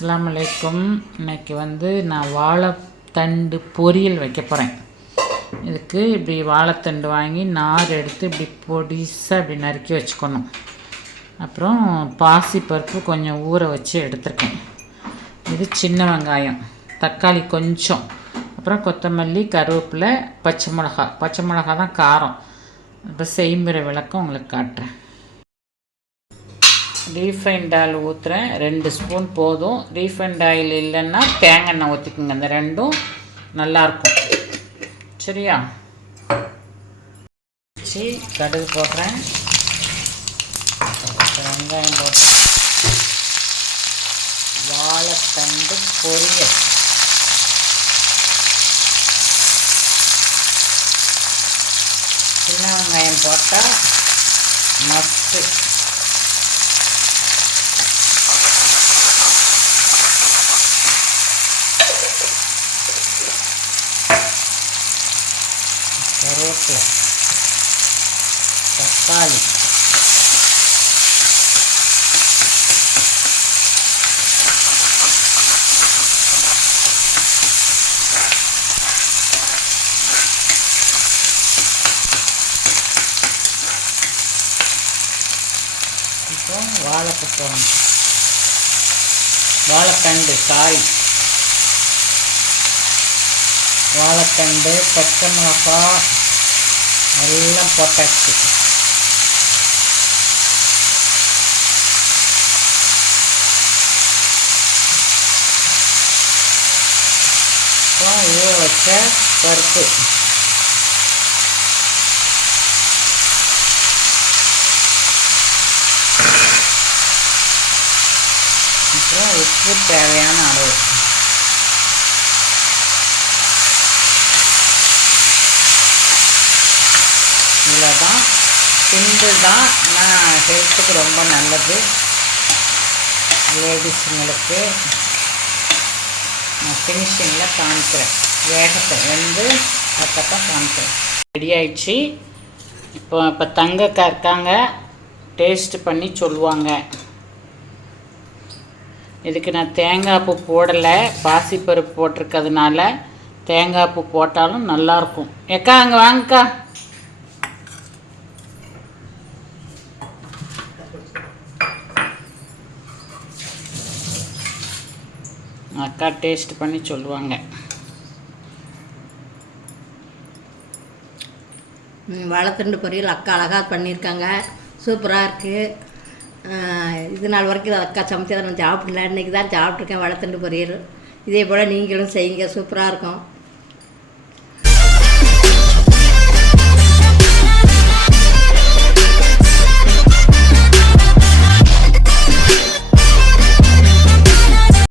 அஸ்ஸலாமு அலைக்கும். இன்றைக்கி நான் வாழைத்தண்டு பொரியல் வைக்க போகிறேன். இதுக்கு இப்படி வாழைத்தண்டு வாங்கி நார் எடுத்து இப்படி பொடிசாக இப்படி நறுக்கி வச்சுக்கணும். அப்புறம் பாசிப்பருப்பு கொஞ்சம் ஊற வச்சு எடுத்துருக்கேன். இது சின்ன வெங்காயம், தக்காளி கொஞ்சம், அப்புறம் கொத்தமல்லி, கருவேப்பிலை, பச்சை மிளகா தான் காரம். இப்போ செய்முறை விளக்கம் உங்களுக்கு காட்டுறேன். ரீஃபைண்ட் ஆயில் ஊற்றுறேன், 2 ஸ்பூன் போதும். ரீஃபைண்ட் ஆயில் இல்லைன்னா தேங்காய் எண்ணெய் ஊற்றிக்குங்க, இந்த ரெண்டும் நல்லாயிருக்கும். சரியா? கடுகு போடுறேன், வெங்காயம் போடுறேன், வாழைத்தண்டு பொரியல், சின்ன வெங்காயம் போட்டால் மஸ்ட்டு. கருவேப்பிலை, தக்காளி, இப்போ வாழைத்தண்டு வாழைத்தண்டு, பச்சை மிளகாய் எல்லாம் போட்டாச்சு. இப்போ ஊற வச்ச பருப்பு, அப்புறம் உப்பு தேவையான அளவு. இதில் தான் சிந்து தான் நான் ஹெல்த்துக்கு ரொம்ப நல்லது. லேடிஸுங்களுக்கு நான் ஃபினிஷிங்கில் காமிக்கிறேன், வேகத்தை அதுக்கப்புறம் காமிக்கிறேன். ரெடி ஆயிடுச்சு. இப்போ தங்கக்கா இருக்காங்க, டேஸ்ட் பண்ணி சொல்லுவாங்க. இதுக்கு நான் தேங்காய் பூ போடலை, பாசிப்பருப்பு போட்டிருக்கிறதுனால தேங்காய் பூ போட்டாலும் நல்லாயிருக்கும். ஏக்கா அங்கே வாங்கக்கா. அக்கா டேஸ்ட் பண்ணி சொல்லுவாங்க. வாழைத்தண்டு பொரியல் அக்கா அழகாக பண்ணியிருக்காங்க, சூப்பராக இருக்குது. இது நாள் வரைக்கும் அக்கா சமைச்சதை நான் சாப்பிடல, இன்றைக்கி தான் சாப்பிட்ருக்கேன் வாழைத்தண்டு பொரியல். இதே போல் நீங்களும் செய்யுங்க, சூப்பராக இருக்கும்.